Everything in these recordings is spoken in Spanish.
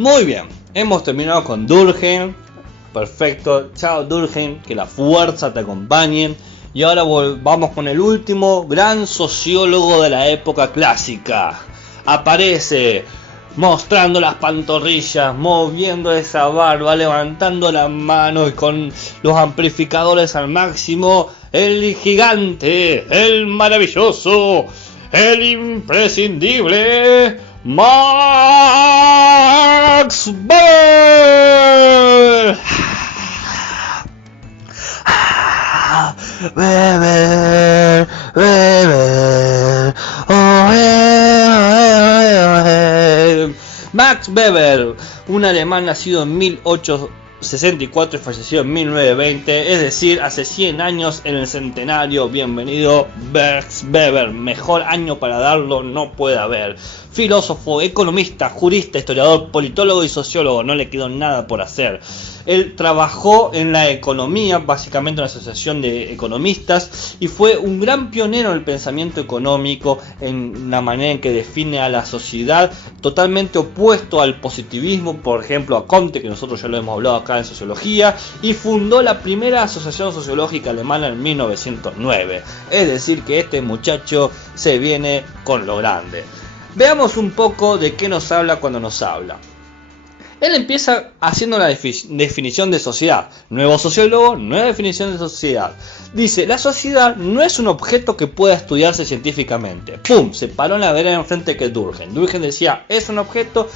Muy bien, hemos terminado con Durkheim. Perfecto, chao Durkheim, que la fuerza te acompañe. Y ahora vamos con el último gran sociólogo de la época clásica. Aparece mostrando las pantorrillas, moviendo esa barba, levantando la mano y con los amplificadores al máximo. El gigante, el maravilloso, el imprescindible Max Weber. Weber, Weber, Max Weber, un alemán nacido en 1864 y fallecido en 1920, es decir, hace 100 años en el centenario. Bienvenido Max Weber, mejor año para darlo no puede haber. Filósofo, economista, jurista, historiador, politólogo y sociólogo, no le quedó nada por hacer. Él trabajó en la economía, básicamente en una asociación de economistas, y fue un gran pionero en el pensamiento económico, en la manera en que define a la sociedad, totalmente opuesto al positivismo, por ejemplo a Comte, que nosotros ya lo hemos hablado acá en sociología, y fundó la primera asociación sociológica alemana en 1909. Es decir, que este muchacho se viene con lo grande. Veamos un poco de qué nos habla cuando nos habla. Él empieza haciendo la definición de sociedad. Nuevo sociólogo, nueva definición de sociedad. Dice, la sociedad no es un objeto que pueda estudiarse científicamente. ¡Pum! Se paró en la vereda enfrente que Durkheim. Durkheim decía, es un objeto.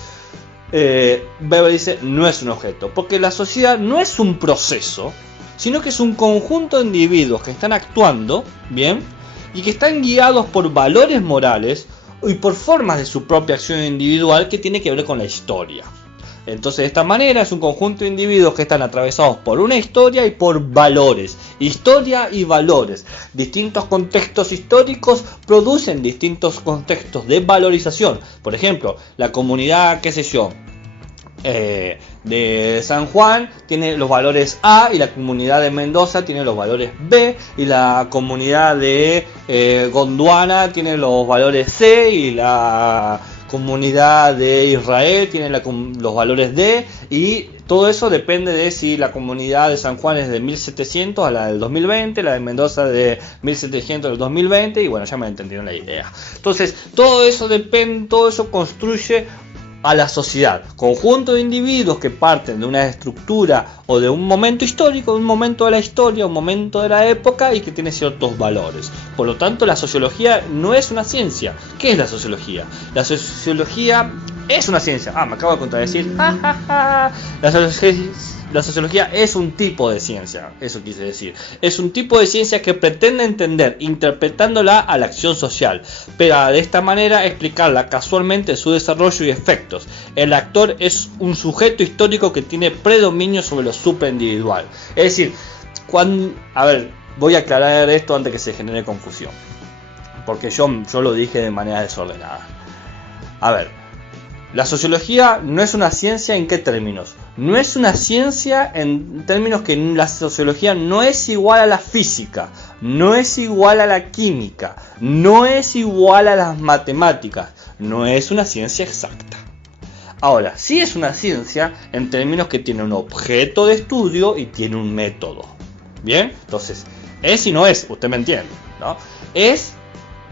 Weber dice, no es un objeto. Porque la sociedad no es un proceso, sino que es un conjunto de individuos que están actuando, ¿bien? Y que están guiados por valores morales y por formas de su propia acción individual que tiene que ver con la historia. Entonces, de esta manera es un conjunto de individuos que están atravesados por una historia y por valores. Historia y valores. Distintos contextos históricos producen distintos contextos de valorización. Por ejemplo, la comunidad, qué sé yo, de San Juan tiene los valores A, y la comunidad de Mendoza tiene los valores B, y la comunidad de Gondwana tiene los valores C, y la comunidad de Israel tiene los valores D, y todo eso depende de si la comunidad de San Juan es de 1700 a la del 2020, la de Mendoza de 1700 al 2020, y bueno, ya me entendieron la idea. Entonces, todo eso depende, todo eso construye a la sociedad, conjunto de individuos que parten de una estructura o de un momento histórico, de un momento de la historia, un momento de la época, y que tiene ciertos valores. Por lo tanto, la sociología no es una ciencia. ¿Qué es la sociología? La sociología es una ciencia. Me acabo de contradecir. La sociología es un tipo de ciencia, eso quise decir. Es un tipo de ciencia que pretende entender, interpretándola a la acción social, pero de esta manera explicarla casualmente su desarrollo y efectos. El actor es un sujeto histórico que tiene predominio sobre lo supraindividual. Es decir, voy a aclarar esto antes que se genere confusión, porque yo lo dije de manera desordenada. La sociología no es una ciencia, ¿en qué términos? No es una ciencia en términos que la sociología no es igual a la física, no es igual a la química, no es igual a las matemáticas, no es una ciencia exacta. Ahora, sí es una ciencia en términos que tiene un objeto de estudio y tiene un método. ¿Bien? Entonces, es y no es, usted me entiende, ¿no? Es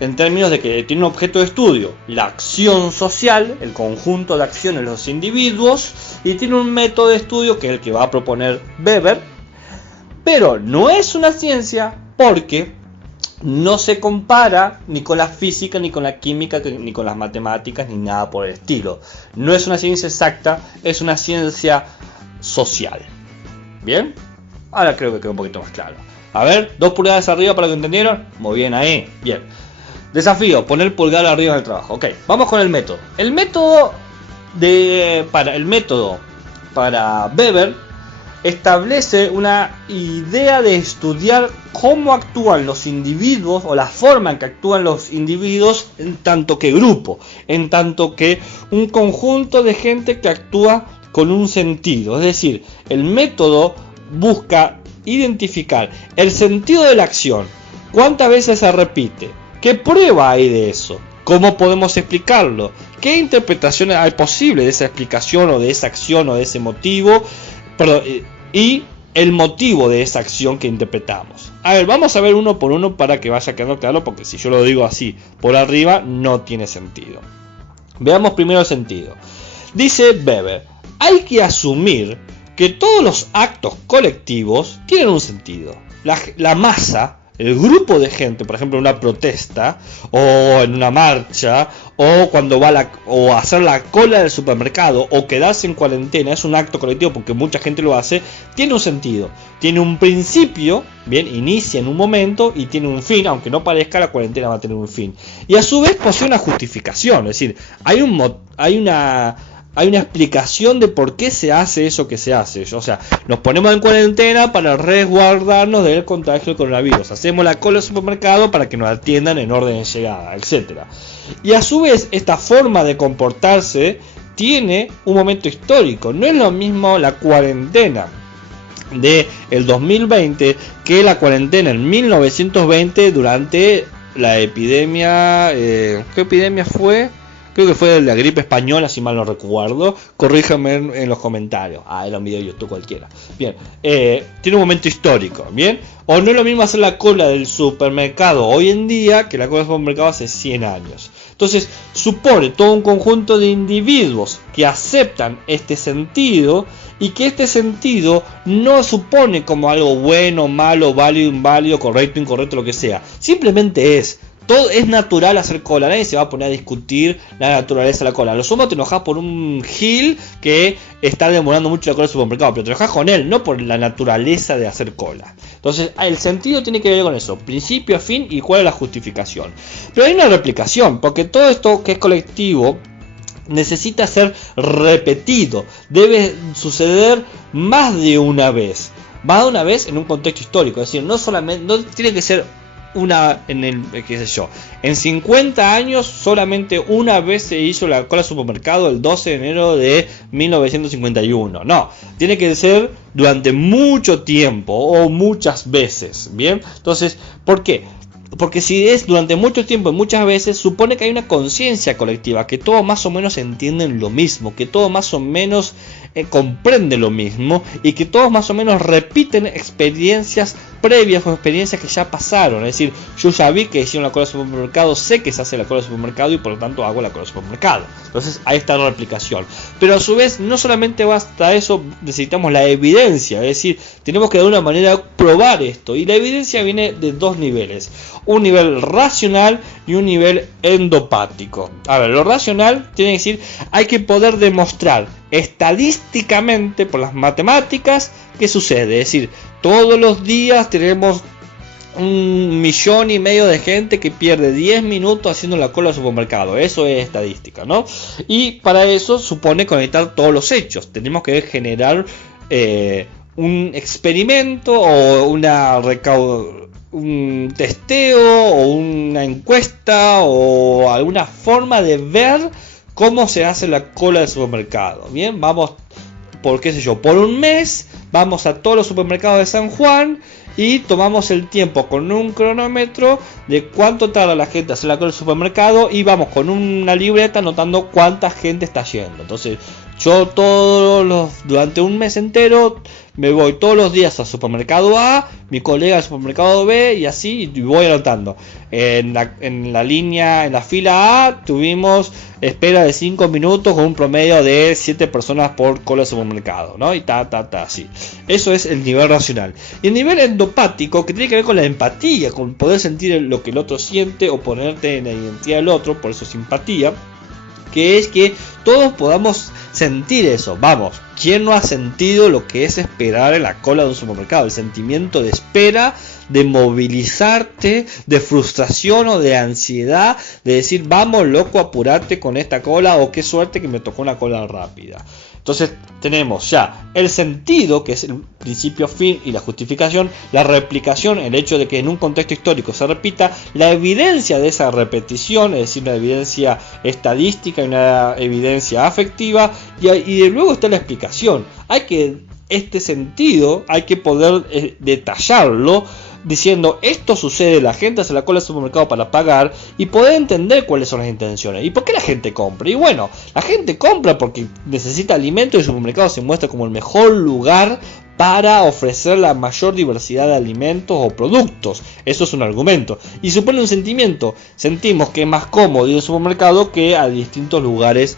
en términos de que tiene un objeto de estudio, la acción social, el conjunto de acciones de los individuos, y tiene un método de estudio que es el que va a proponer Weber, pero no es una ciencia porque no se compara ni con la física, ni con la química, ni con las matemáticas, ni nada por el estilo. No es una ciencia exacta, es una ciencia social. ¿Bien? Ahora creo que quedó un poquito más claro. A ver, 2 pulgadas arriba para que entendieron. Muy bien ahí, bien. Desafío, poner pulgar arriba en el trabajo. Ok, vamos con el método. El método para Weber establece una idea de estudiar cómo actúan los individuos, o la forma en que actúan los individuos en tanto que grupo, en tanto que un conjunto de gente que actúa con un sentido. Es decir, el método busca identificar el sentido de la acción, cuántas veces se repite, qué prueba hay de eso, ¿Cómo podemos explicarlo? ¿Qué interpretaciones hay posible de esa explicación o de esa acción o de ese motivo? Y el motivo de esa acción que interpretamos. A ver, vamos a ver uno por uno para que vaya quedando claro, porque si yo lo digo así por arriba no tiene sentido. Veamos primero el sentido. Dice Weber, hay que asumir que todos los actos colectivos tienen un sentido. La masa, el grupo de gente, por ejemplo en una protesta o en una marcha o cuando va o hacer la cola del supermercado o quedarse en cuarentena, es un acto colectivo porque mucha gente lo hace, tiene un sentido, tiene un principio, bien, inicia en un momento y tiene un fin, aunque no parezca, la cuarentena va a tener un fin, y a su vez posee una justificación, es decir, hay una explicación de por qué se hace eso que se hace. O sea, nos ponemos en cuarentena para resguardarnos del contagio del coronavirus. Hacemos la cola al supermercado para que nos atiendan en orden de llegada, etc. Y a su vez, esta forma de comportarse tiene un momento histórico. No es lo mismo la cuarentena de el 2020 que la cuarentena en 1920 durante la epidemia. ¿Qué epidemia fue? Creo que fue de la gripe española, si mal no recuerdo. Corríjame en los comentarios. Era un video de YouTube cualquiera. Bien, tiene un momento histórico, ¿bien? O no es lo mismo hacer la cola del supermercado hoy en día que la cola del supermercado hace 100 años. Entonces, supone todo un conjunto de individuos que aceptan este sentido y que este sentido no supone como algo bueno, malo, válido, inválido, correcto, incorrecto, lo que sea. Simplemente es. Todo es natural hacer cola, nadie se va a poner a discutir la naturaleza de la cola. Lo sumo te enojas por un gil que está demorando mucho la cola del supermercado, pero te enojas con él, no por la naturaleza de hacer cola. Entonces el sentido tiene que ver con eso, principio, fin y cuál es la justificación. Pero hay una replicación, porque todo esto que es colectivo necesita ser repetido, debe suceder más de una vez. Más de una vez en un contexto histórico, es decir, no tiene que ser en 50 años solamente una vez se hizo la cola al supermercado el 12 de enero de 1951. No, tiene que ser durante mucho tiempo o muchas veces, ¿bien? Entonces, ¿por qué? Porque si es durante mucho tiempo y muchas veces, supone que hay una conciencia colectiva, que todos más o menos entienden lo mismo, que todos más o menos comprenden lo mismo y que todos más o menos repiten experiencias previas o experiencias que ya pasaron. Es decir, yo ya vi que hicieron la cola del supermercado, sé que se hace la cola del supermercado y por lo tanto hago la cola del supermercado. Entonces ahí está la replicación. Pero a su vez no solamente basta eso, necesitamos la evidencia. Es decir, tenemos que de alguna manera probar esto. Y la evidencia viene de dos niveles. Un nivel racional y un nivel endopático. A ver, lo racional tiene que decir, hay que poder demostrar estadísticamente por las matemáticas qué sucede. Es decir, todos los días tenemos 1,5 millones de gente que pierde 10 minutos haciendo la cola al supermercado. Eso es estadística, ¿no? Y para eso supone conectar todos los hechos. Tenemos que generar un experimento o un testeo o una encuesta o alguna forma de ver cómo se hace la cola del supermercado. Bien, vamos por por un mes, vamos a todos los supermercados de San Juan y tomamos el tiempo con un cronómetro de cuánto tarda la gente a hacer la cola del supermercado y vamos con una libreta anotando cuánta gente está yendo. Entonces yo durante un mes entero me voy todos los días al supermercado A, mi colega al supermercado B y así voy anotando. En la fila A tuvimos espera de 5 minutos con un promedio de 7 personas por cola de supermercado, ¿no? Y así. Eso es el nivel racional. Y el nivel endopático, que tiene que ver con la empatía, con poder sentir lo que el otro siente o ponerte en la identidad del otro, por eso simpatía, que es que todos podamos sentir eso. Vamos, ¿quién no ha sentido lo que es esperar en la cola de un supermercado? El sentimiento de espera, de movilizarte, de frustración o de ansiedad, de decir, vamos loco, apurarte con esta cola, o qué suerte que me tocó una cola rápida. Entonces tenemos ya el sentido, que es el principio, fin y la justificación, la replicación, el hecho de que en un contexto histórico se repita, la evidencia de esa repetición, es decir, una evidencia estadística y una evidencia afectiva, y luego está la explicación. Este sentido hay que poder detallarlo diciendo esto sucede, la gente hace la cola al supermercado para pagar, y poder entender cuáles son las intenciones y por qué la gente compra. Y bueno, la gente compra porque necesita alimento y el supermercado se muestra como el mejor lugar para ofrecer la mayor diversidad de alimentos o productos. Eso es un argumento y supone un sentimiento. Sentimos que es más cómodo ir al supermercado que a distintos lugares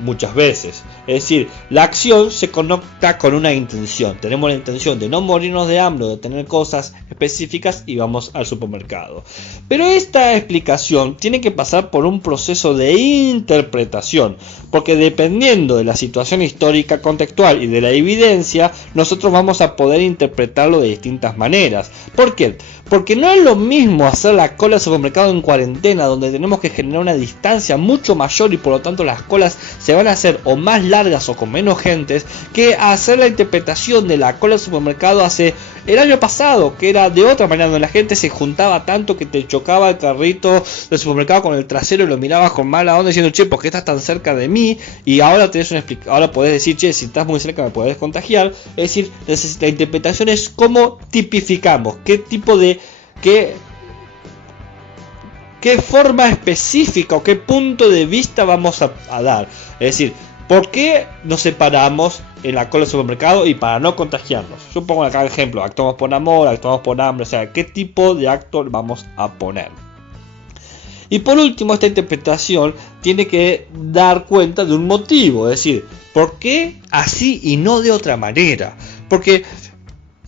muchas veces. Es decir, la acción se conecta con una intención. Tenemos la intención de no morirnos de hambre o de tener cosas específicas y vamos al supermercado. Pero esta explicación tiene que pasar por un proceso de interpretación, porque dependiendo de la situación histórica contextual y de la evidencia, nosotros vamos a poder interpretarlo de distintas maneras. ¿Por qué? Porque no es lo mismo hacer la cola al supermercado en cuarentena, donde tenemos que generar una distancia mucho mayor y por lo tanto las colas se van a hacer o más largas o con menos gentes, que hacer la interpretación de la cola al supermercado hace el año pasado, que era de otra manera, donde la gente se juntaba tanto que te chocaba el carrito del supermercado con el trasero y lo mirabas con mala onda diciendo, che, ¿por qué estás tan cerca de mí? Y ahora ahora podés decir, che, si estás muy cerca me podés contagiar. Es decir, la interpretación es cómo tipificamos, qué tipo de qué forma específica o qué punto de vista vamos a dar. Es decir, ¿por qué nos separamos en la cola del supermercado y para no contagiarnos? Yo pongo acá el ejemplo, actuamos por amor, actuamos por hambre, o sea, ¿qué tipo de acto vamos a poner? Y por último, esta interpretación tiene que dar cuenta de un motivo, es decir, ¿por qué así y no de otra manera? Porque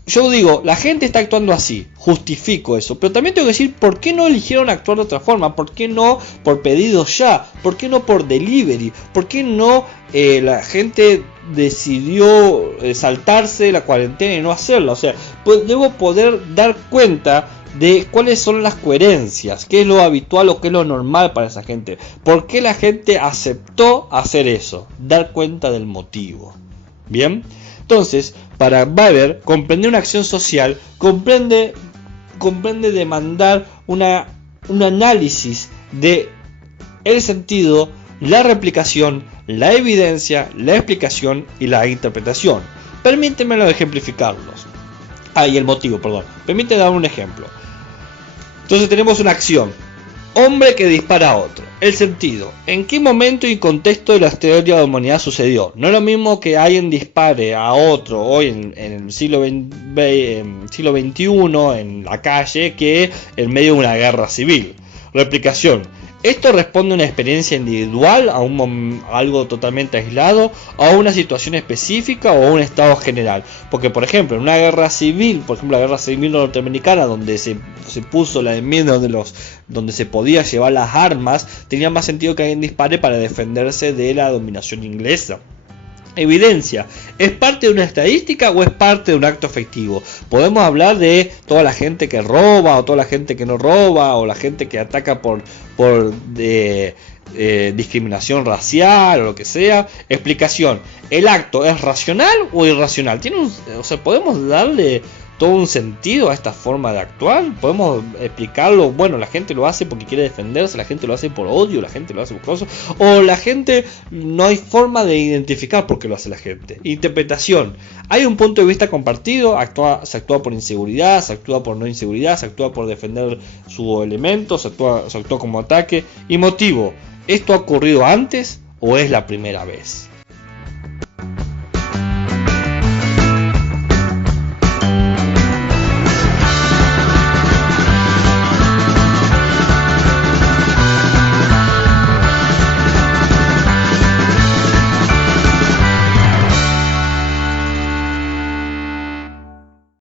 yo digo, la gente está actuando así, justifico eso, pero también tengo que decir por qué no eligieron actuar de otra forma, por qué no por pedido ya, por qué no por delivery, por qué no la gente decidió saltarse la cuarentena y no hacerlo. O sea, pues debo poder dar cuenta de cuáles son las coherencias, qué es lo habitual o qué es lo normal para esa gente, por qué la gente aceptó hacer eso, dar cuenta del motivo. Bien. Entonces, para Weber, comprender una acción social comprende demandar un análisis de el sentido, la replicación, la evidencia, la explicación y la interpretación. Permítanmelo ejemplificarlos. Y el motivo, perdón. Permíteme dar un ejemplo. Entonces tenemos una acción. Hombre que dispara a otro. El sentido. ¿En qué momento y contexto de la historia de la humanidad sucedió? No es lo mismo que alguien dispare a otro hoy en el siglo XXI en la calle que en medio de una guerra civil. Replicación. ¿Esto responde a una experiencia individual, a algo totalmente aislado, a una situación específica o a un estado general? Porque, por ejemplo, en una guerra civil, por ejemplo la guerra civil norteamericana, donde se puso la enmienda donde se podía llevar las armas, tenía más sentido que alguien dispare para defenderse de la dominación inglesa. Evidencia, ¿es parte de una estadística o es parte de un acto efectivo? Podemos hablar de toda la gente que roba o toda la gente que no roba o la gente que ataca por discriminación racial o lo que sea. Explicación, ¿el acto es racional o irracional? ¿Podemos darle todo un sentido a esta forma de actuar? Podemos explicarlo, bueno, la gente lo hace porque quiere defenderse, la gente lo hace por odio, la gente lo hace por cosas, o la gente no hay forma de identificar por qué lo hace la gente. Interpretación, hay un punto de vista compartido, se actúa por inseguridad, se actúa por no inseguridad, se actúa por defender su elemento, se actúa como ataque. Y motivo, ¿esto ha ocurrido antes o es la primera vez?